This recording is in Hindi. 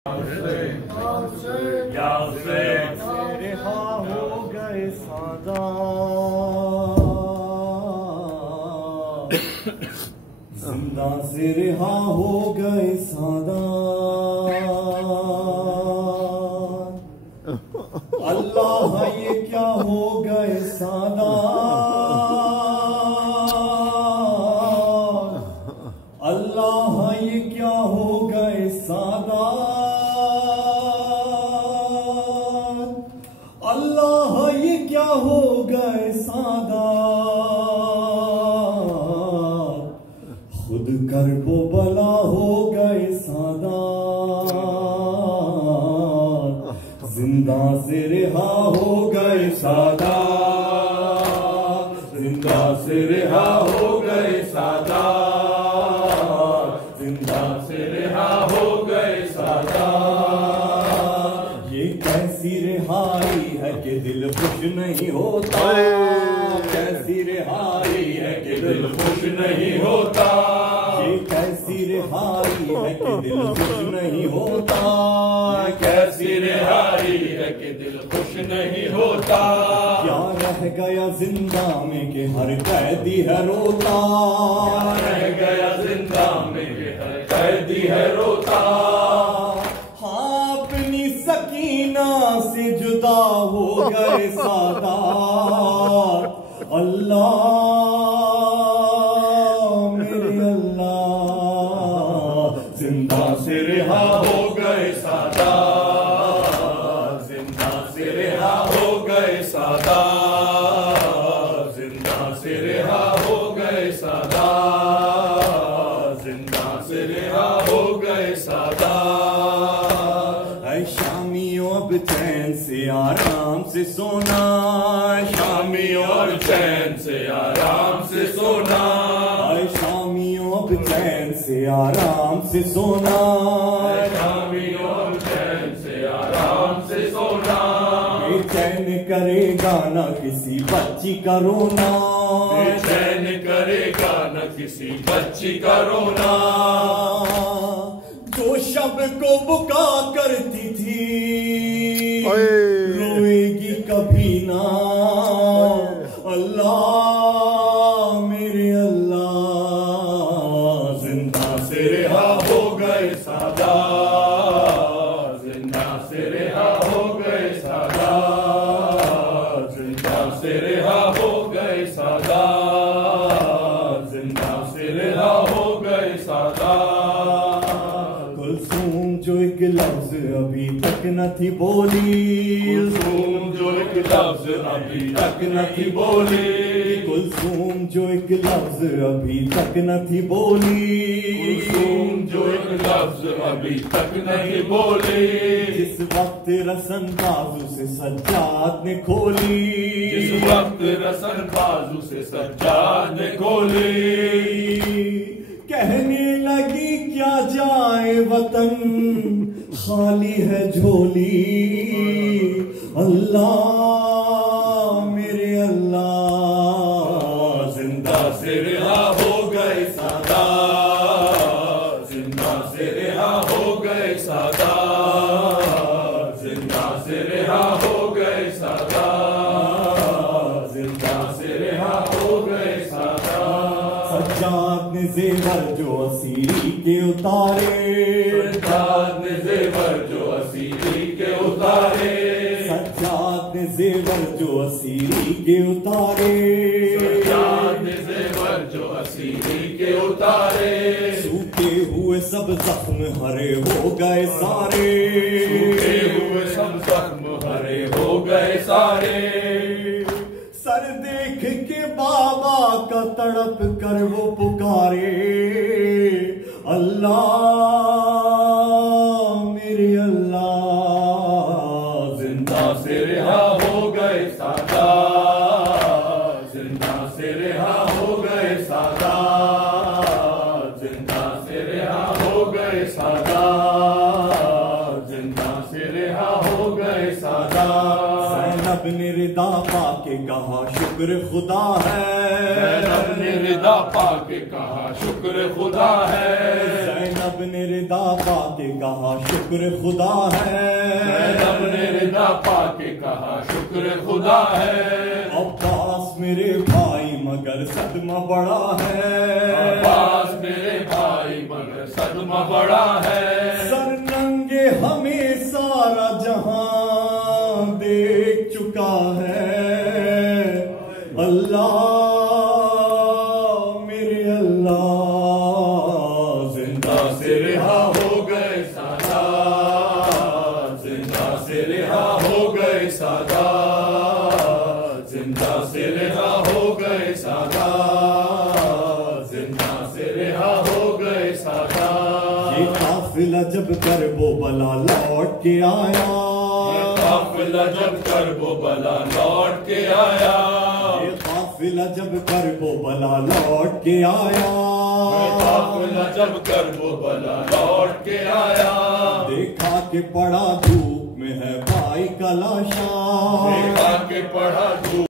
रिहा हो गए सादा, जिंदा से रिहा हो गए सादा। अल्लाह ये क्या हो गए सादा, अल्लाह ये क्या हो गए सादा, अल्लाह ये क्या हो गए सादा। खुद कर्बो बला हो गए सादा, जिंदा से रिहा हो गए सादा, जिंदा से रिहा हो गए सादा, जिंदा से रिहा हो गए सादा। ये कैसी रिहाई है कि दिल खुश नहीं होता, कैसी रिहाई है कि दिल खुश नहीं होता, ये कैसी रिहाई है कि दिल खुश नहीं होता, कैसी रिहाई है कि दिल खुश नहीं होता। क्या रह गया जिंदा में कि हर कैदी है रोता, रह गया जिंदा में कि हर कैदी है रोता। हाँ अपनी सकीना से जुदा हो गए सादा, अल्लाह मेरे अल्लाह, जिंदा से रिहा हो गए सादा, जिंदा से रिहा हो गए सादा, जिंदा से रिहा हो गए सादा, जिंदा से रिहा हो गए सादा। ऐ शामियों अब चैन से आराम से सोना, शामी और चैन से आराम से सोना, ऐ शामियों अब चैन से आराम से सोना, शामी और चैन से आराम से सोना। बेचैन करेगा न किसी बच्ची का रोना, बेचैन करेगा न किसी बच्ची का रोना। जो शब को बुका करती थी रोएगी कभी ना, अल्लाह मेरे अल्लाह, जिंदा से रिहा हो गए सादा, जिंदा से रिहा हो गए सादा, जिंदा से रिहा हो गए सादा, जिंदा से रिहा हो गए सादा। कुलसूम जो एक लफ्ज अभी तक न थी बोली, कुलसूम जो एक लफ्ज अभी तक न थी बोली, कुलसूम जो एक लफ्ज अभी तक न थी बोली, कुलसूम जो एक लफ्ज अभी तक नहीं बोली। जिस वक्त रसन बाजू से सज्जाद ने खोली, जिस वक्त रसन बाजू से सज्जाद ने खोली, कहने लगी क्या जाए वतन खाली है झोली, अल्लाह मेरे अल्लाह, जिंदा से रिहा हो गए सादा, जिंदा से रिहा हो गए सादा, जिंदा से रिहा हो गए सादा, जिंदा से रिहा हो गए सादा। सज्जाद ने जेवर जो असीरी के उतारे, सज्जाद ने जेवर जो असीरी के उतारे, सज्जाद ने जेवर जो असीरी के उतारे, सज्जाद ने जेवर जो असीरी के उतारे। सूखे हुए सब जख्म हरे हो गए सारे, सूखे हुए सब जख्म हरे हो गए सारे। सर देख के बाबा का तड़प कर वो पुकारे, अल्लाह मेरे अल्लाह, जिंदा से रिहा हो गए सादा, जिंदा से रिहा हो गए सादा, जिंदा से रिहा हो गए सादा, जिंदा से रिहा हो गए सादा। ज़ैनब ने रिदा पाके कहा शुक्र खुदा है। ज़ैनब ने रिदा पाके कहा शुक्र खुदा है। ज़ैनब ने रिदा पाके कहा शुक्र खुदा है। ज़ैनब ने रिदा पाके कहा शुक्र खुदा है। अब्बास मेरे भाई मगर सदमा बड़ा है। अब्बास मेरे भाई मगर सदमा बड़ा है। सर नंगे हमें सारा जहां देख चुका है। अल्लाह मेरे अल्लाह जिंदा से रिहा हो गए सादात। जिंदा से रिहा हो गए सादात। जिंदा से रिहा हो गए सादात। जिंदा से रिहा हो गए सादात। ये काफिला जब करबो बला लौट के आया। ये काफिला जब करबो बला लौट के आया। ये काफिला जब करबो बला लौट के आया। ये काफिला जब करबो बला लौट के आया। देखा के पड़ा धूप में है भाई का लाशा। देखा के पड़ा धूप